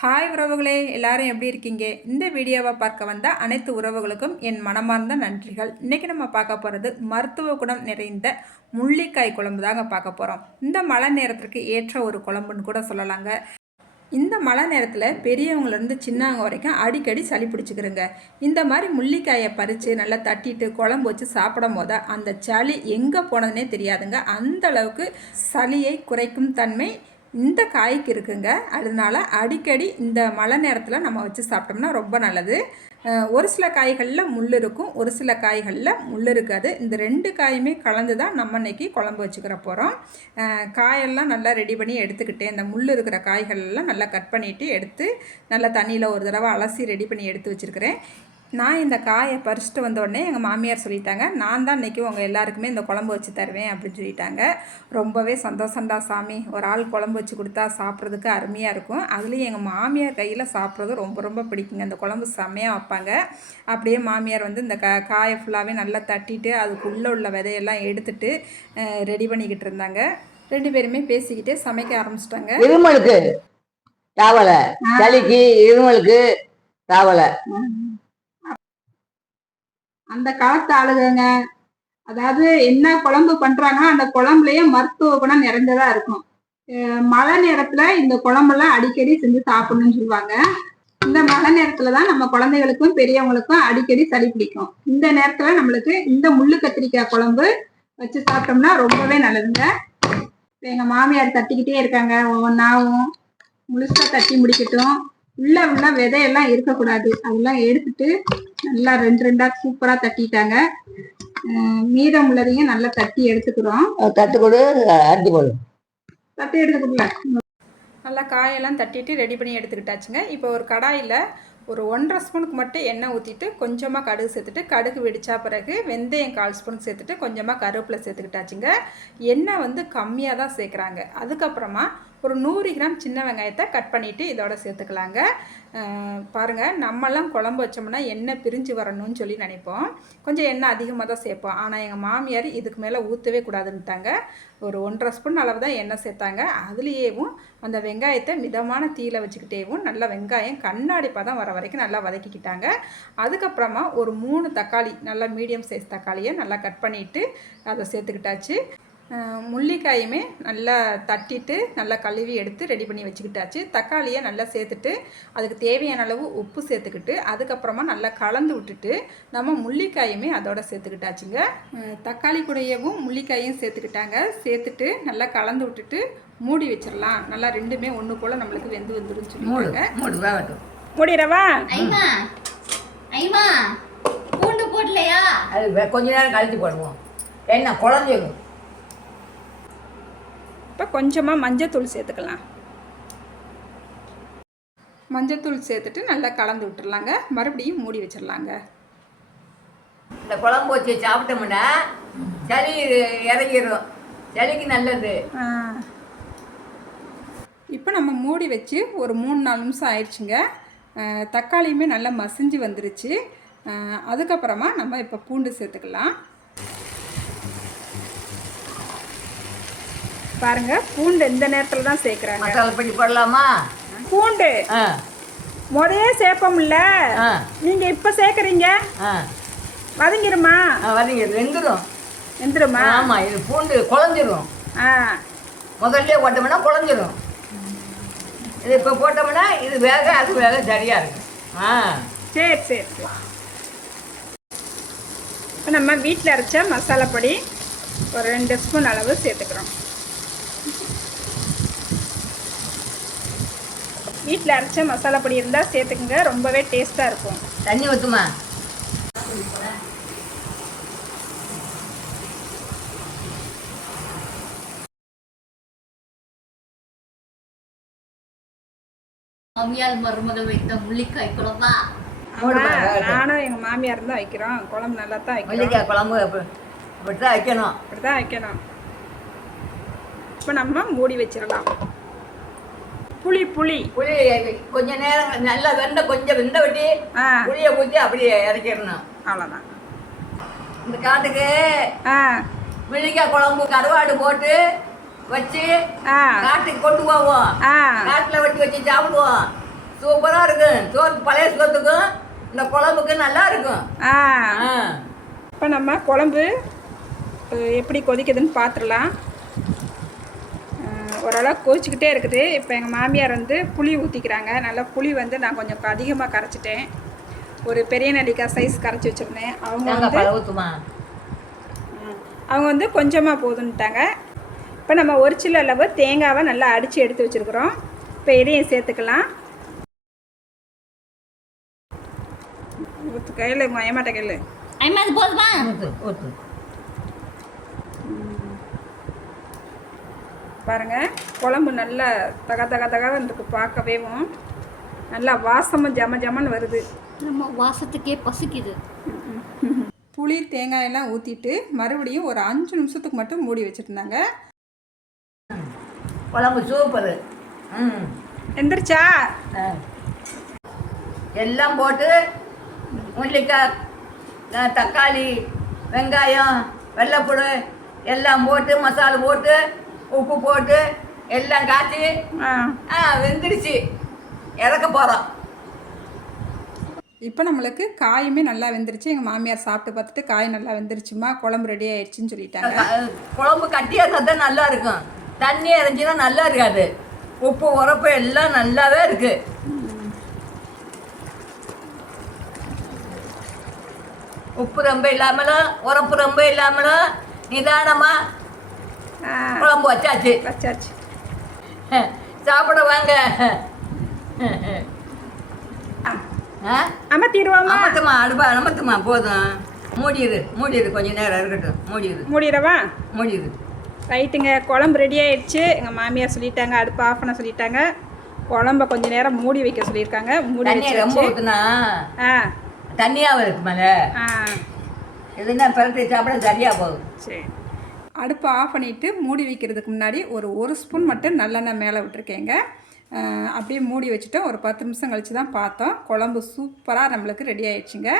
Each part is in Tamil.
ஹாய் உறவுகளே, எல்லாரும் எப்படி இருக்கீங்க? இந்த வீடியோவை பார்க்க வந்த அனைத்து உறவுகளுக்கும் என் மனமார்ந்த நன்றிகள். இன்றைக்கி நம்ம பார்க்க போகிறது மருத்துவ குணம் நிறைந்த முள்ளிக்காய் குழம்பு தாங்க பார்க்க போகிறோம். இந்த மழை நேரத்திற்கு ஏற்ற ஒரு குழம்புன்னு கூட சொல்லலாங்க. இந்த மழை நேரத்தில் பெரியவங்கலேருந்து சின்னவங்க வரைக்கும் அடிக்கடி சளி பிடிச்சிக்கிறோங்க. இந்த மாதிரி முள்ளிக்காயை பறித்து நல்லா தட்டிட்டு குழம்பு வச்சு சாப்பிடும் போது அந்த சளி எங்கே போனதுன்னே தெரியாதுங்க. அந்த அளவுக்கு சளியை குறைக்கும் தன்மை இந்த காய்க்கு இருக்குங்க. அதனால அடிக்கடி இந்த மழை நேரத்தில் நம்ம வச்சு சாப்பிட்டோம்னா ரொம்ப நல்லது. ஒரு சில காய்களில் முள் இருக்கும், ஒரு சில காய்களில் முள் இருக்காது. இந்த ரெண்டு காயுமே கலந்து தான் நம்ம இன்றைக்கி குழம்பு வச்சுக்கிற போகிறோம். காயெல்லாம் நல்லா ரெடி பண்ணி எடுத்துக்கிட்டேன். இந்த முள் இருக்கிற காய்களெல்லாம் நல்லா கட் பண்ணிவிட்டு எடுத்து நல்லா தண்ணியில் ஒரு தடவை அலசி ரெடி பண்ணி எடுத்து வச்சுருக்கிறேன். நான் இந்த காயை பறிச்சுட்டு வந்தோடனே எங்கள் மாமியார் சொல்லிட்டாங்க, நான் தான் இன்றைக்கி உங்கள் எல்லாருக்குமே இந்த குழம்பு வச்சு தருவேன் அப்படின்னு சொல்லிட்டாங்க. ரொம்பவே சந்தோஷம்டா சாமி, ஒரு ஆள் குழம்பு வச்சு கொடுத்தா சாப்பிட்றதுக்கு அருமையாக இருக்கும். அதுலேயும் எங்கள் மாமியார் கையில் சாப்பிட்றது ரொம்ப ரொம்ப பிடிக்குங்க. இந்த குழம்பு செம்மையாக வைப்பாங்க. அப்படியே மாமியார் வந்து இந்த காயை ஃபுல்லாகவே நல்லா தட்டிட்டு அதுக்குள்ளே உள்ள விதையெல்லாம் எடுத்துட்டு ரெடி பண்ணிக்கிட்டு இருந்தாங்க. ரெண்டு பேருமே பேசிக்கிட்டே சமைக்க ஆரம்பிச்சிட்டாங்க. இருமலுக்கு தாவலை, சளிக்கு இருமலுக்கு தாவலை. அந்த காலத்து ஆளுங்க அதாவது என்ன குழம்பு பண்றாங்க, அந்த குழம்புலயே மருத்துவ குணம் நிறைந்ததா இருக்கும். மழை நேரத்துல இந்த குழம்பெல்லாம் அடிக்கடி செஞ்சு சாப்பிடணும்னு சொல்லுவாங்க. இந்த மழை நேரத்துலதான் நம்ம குழந்தைகளுக்கும் பெரியவங்களுக்கும் அடிக்கடி சளி பிடிக்கும். இந்த நேரத்துல நம்மளுக்கு இந்த முள்ளு கத்திரிக்காய் குழம்பு வச்சு சாப்பிட்டோம்னா ரொம்பவே நல்லதுங்க. எங்க மாமியார் தட்டிக்கிட்டே இருக்காங்க, ஒவ்வொன்றாவும் முழுசா தட்டி முடிக்கட்டும். உள்ள விதையெல்லாம் இருக்கக்கூடாது, அதெல்லாம் எடுத்துட்டு நல்லா ரெண்டு ரெண்டா சூப்பரா தட்டிட்டாங்க. மீதம் உள்ளதையும் நல்லா தட்டி எடுத்துக்கிறோம். தட்டு கொடு, அரிசி போடு, தட்டி எடுத்துக்கல. நல்லா காயெல்லாம் தட்டிட்டு ரெடி பண்ணி எடுத்துக்கிட்டாச்சுங்க. இப்போ ஒரு கடாயில் ஒரு 1.5 ஸ்பூனுக்கு மட்டும் எண்ணெய் ஊற்றிட்டு கொஞ்சமாக கடுகு சேர்த்துட்டு, கடுகு வெடித்தா பிறகு வெந்தயம் 1/4 ஸ்பூன் சேர்த்துட்டு கொஞ்சமாக கருவேப்பிலை சேர்த்துக்கிட்டாச்சுங்க. எண்ணெய் வந்து கம்மியாக தான் சேர்க்குறாங்க. அதுக்கப்புறமா ஒரு 100 கிராம் சின்ன வெங்காயத்தை கட் பண்ணிவிட்டு இதோட சேர்த்துக்கலாங்க. பாருங்கள், நம்மெல்லாம் குழம்பு வச்சோம்னா எண்ணெய் பிரிஞ்சு வரணும்னு சொல்லி நினைப்போம். கொஞ்சம் எண்ணெய் அதிகமாக தான் சேர்ப்போம். ஆனால் எங்கள் மாமியார் இதுக்கு மேலே ஊற்றவே கூடாதுன்ட்டாங்க. ஒரு 1.5 ஸ்பூன் அளவு தான் எண்ணெய் சேர்த்தாங்க. அதுலேயேவும் அந்த வெங்காயத்தை மிதமான தீயில வச்சுக்கிட்டேவும் நல்லா வெங்காயம் கண்ணாடி பதம் வர வரைக்கும் நல்லா வதக்கிக்கிட்டாங்க. அதுக்கப்புறமா ஒரு 3 தக்காளி, நல்லா மீடியம் சைஸ் தக்காளியை நல்லா கட் பண்ணிவிட்டு அதை சேர்த்துக்கிட்டாச்சு. முள்ளிக்காயுமே நல்லா தட்டிட்டு நல்லா கழுவி எடுத்து ரெடி பண்ணி வச்சுக்கிட்டாச்சு. தக்காளியை நல்லா சேர்த்துட்டு அதுக்கு தேவையான அளவு உப்பு சேர்த்துக்கிட்டு அதுக்கப்புறமா நல்லா கலந்து விட்டுட்டு நம்ம முள்ளிக்காயுமே அதோட சேர்த்துக்கிட்டாச்சுங்க. தக்காளி கூடையவும் முள்ளிக்காயும் சேர்த்துட்டு நல்லா கலந்து விட்டுட்டு மூடி வச்சிடலாம். நல்லா ரெண்டுமே ஒன்று போல் நம்மளுக்கு வெந்து வந்துடும் சொல்லிடுவாங்க. மூடிடவா? பூண்டு போடலையா? அது கொஞ்ச நேரம் கழித்து போடுவோம், என்ன குழந்தைங்க. இப்போ கொஞ்சமாக மஞ்சத்தூள் சேர்த்துக்கலாம். மஞ்சத்தூள் சேர்த்துட்டு நல்லா கலந்து விட்டுடலாங்க. மறுபடியும் மூடி வச்சிடலாங்க. இந்த குழம்பு வச்சு சாப்பிட்டோம்னா சளி இறங்கிடும், சளிக்கு நல்லது. இப்போ நம்ம மூடி வச்சு ஒரு 3-4 நிமிஷம் ஆயிடுச்சுங்க. தக்காளியுமே நல்லா மசிஞ்சு வந்துருச்சு. அதுக்கப்புறமா நம்ம இப்போ பூண்டு சேர்த்துக்கலாம். பாருங்க, பூண்டு இந்த நேரத்தில் தான் சேர்க்குறாங்க. மசாலா பண்ணி போடலாமா? பூண்டு முறையே சேர்ப்போம்ல, நீங்க இப்ப சேர்க்குறீங்க, வதங்கிருமா? வெந்துருமா? ஆமா, இது பூண்டு குழஞ்சிரும். முதல்ல போட்டோம்னா குழஞ்சிரும். இது இப்போ போட்டோம்னா இது வேக அது வேக சரியா இருக்கு. சரி சரி சரி. இப்போ நம்ம வீட்டில் அரைச்ச மசாலா பொடி ஒரு 2 ஸ்பூன் அளவு சேர்த்துக்கிறோம். வீட்டில் அரைச்ச மசாலா பொடி இருந்தால் சேர்த்துக்குங்க, ரொம்பவே டேஸ்ட்டாக இருக்கும். தண்ணி ஊற்றுமா? மாமியார் மருமகள் வைத்த முள்ளிக்காய் குழம்பா? நானும் எங்கள் மாமியார் தான் வைக்கிறோம். குழம்பு நல்லா தான் வைக்கிறோம். முள்ளிக்காய் குழம்பு இப்படி தான் வைக்கணும், இப்படி தான் வைக்கணும். இப்போ நம்ம மூடி வச்சிடலாம். புளி கொஞ்ச நேரம் நல்லா கொஞ்சம் வெந்த வெட்டி புளியை ஊற்றி அப்படியே இறக்கிடணும். அவ்வளோதான். இந்த காட்டுக்கு முள்ளிக்காய் குழம்பு கருவாடு போட்டு வச்சு காட்டுக்கு கொண்டு போவோம், காட்டுல வெட்டி வச்சு சாப்பிடுவோம். சூப்பராக இருக்கும். சோறு பழைய சோத்துக்கும் இந்த குழம்புக்கு நல்லா இருக்கும். ஆ ஆ இப்போ நம்ம குழம்பு எப்படி கொதிக்குதுன்னு பார்த்துடலாம். ஓரளவு கொதிச்சுக்கிட்டே இருக்குது. இப்போ எங்கள் மாமியார் வந்து புளி ஊற்றிக்கிறாங்க. நல்லா புளி வந்து நான் கொஞ்சம் அதிகமாக கரைச்சிட்டேன். ஒரு பெரிய நெல்லிக்காய் சைஸ் கரைச்சி வச்சுருந்தேன். அவங்க வந்து கொஞ்சமாக போதுன்ட்டாங்க. இப்போ நம்ம ஒரு சில அளவு தேங்காவை நல்லா அடித்து எடுத்து வச்சுருக்குறோம். இப்போ இதையும் சேர்த்துக்கலாம். ஊற்று கையில் ஏமாட்ட கையில் ஐமா அது போதுமா? ஊற்று. பாருங்கள், குழம்பு நல்லா தக தக தகவன்றது பார்க்கவேவும் நல்லா வாசமும் ஜம ஜமன்னு வருது. நம்ம வாசத்துக்கே பசிக்குது. புளி தேங்காயெல்லாம் ஊற்றிட்டு மறுபடியும் ஒரு 5 நிமிஷத்துக்கு மட்டும் மூடி வச்சுருந்தாங்க. குழம்பு சூப்பரு. எந்திரிச்சா எல்லாம் போட்டு முள்ளிக்காய், தக்காளி, வெங்காயம், வெள்ளைப்பூடு எல்லாம் போட்டு மசாலா போட்டு உப்பு போட்டு எல்லாம் காய்ச்சி வெந்துடுச்சு. இறக்க போகிறோம். இப்போ நம்மளுக்கு காயுமே நல்லா வெந்துருச்சு. எங்கள் மாமியார் சாப்பிட்டு பார்த்துட்டு காய் நல்லா வெந்துருச்சுமா, குழம்பு ரெடி ஆயிடுச்சுன்னு சொல்லிட்டாங்க. குழம்பு கட்டியாக இருந்தால் தான் நல்லா இருக்கும். தண்ணி இறஞ்சினா நல்லா இருக்காது. உப்பு உரப்பு எல்லாம் நல்லாவே இருக்கு. உப்பு ரொம்ப இல்லாமலும் உரப்பு ரொம்ப இல்லாமலும் நிதானமாக குழம்பு வச்சாச்சு. சாப்பிட வாங்க. அமர்த்திடுவோமா? அமர்த்துமா போதும். மூடிடு கொஞ்சம் நேரம் இருக்கட்டும். மூடிடவா? மூடிடு. ரைட்டுங்க, குழம்பு ரெடி ஆயிடுச்சு. எங்கள் மாமியார் சொல்லிட்டாங்க அடுப்பு ஆஃப் பண்ண சொல்லிட்டாங்க. குழம்ப கொஞ்சம் நேரம் மூடி வைக்க சொல்லியிருக்காங்க. மூடி தண்ணி ரொம்ப ஊற்றுனா தண்ணியாக இருக்குமாங்க. இதுன்னா பரட்டி சாப்பிட சரியாக போகும். சரி, அடுப்பு ஆஃப் பண்ணிவிட்டு மூடி வைக்கிறதுக்கு முன்னாடி ஒரு ஸ்பூன் மட்டும் நல்லெண்ணெய் மேலே விட்டுருக்கேங்க. அப்படியே மூடி வச்சுட்டோம். ஒரு 10 நிமிஷம் கழித்து தான் பார்த்தோம். குழம்பு சூப்பராக நம்மளுக்கு ரெடி ஆயிடுச்சுங்க.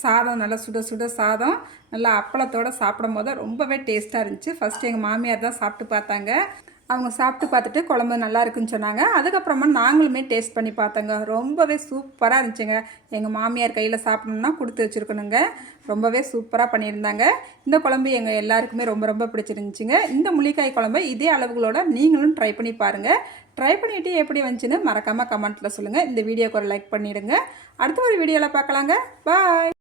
சாதம் நல்லா சுட சுட சாதம் நல்லா அப்பளத்தோடு சாப்பிடும் போது ரொம்பவே டேஸ்ட்டாக இருந்துச்சு. ஃபஸ்ட்டு எங்கள் மாமியார் தான் சாப்பிட்டு பார்த்தாங்க. அவங்க சாப்பிட்டு பார்த்துட்டு குழம்பு நல்லா இருக்குன்னு சொன்னாங்க. அதுக்கப்புறமா நாங்களுமே டேஸ்ட் பண்ணி பார்த்தோங்க. ரொம்பவே சூப்பராக இருந்துச்சுங்க. எங்கள் மாமியார் கையில் சாப்பிடணும்னா கொடுத்து வச்சுருக்கணுங்க. ரொம்பவே சூப்பராக பண்ணியிருந்தாங்க. இந்த குழம்பு எங்கள் எல்லாருக்குமே ரொம்ப ரொம்ப பிடிச்சிருந்துச்சுங்க. இந்த முள்ளிக்காய் குழம்பு இதே அளவுகளோட நீங்களும் ட்ரை பண்ணி பாருங்கள். ட்ரை பண்ணிவிட்டு எப்படி வந்துச்சுன்னு மறக்காமல் கமெண்ட்டில் சொல்லுங்கள். இந்த வீடியோக்கு ஒரு லைக் பண்ணிவிடுங்க. அடுத்த ஒரு வீடியோவில் பார்க்கலாங்க. பாய்.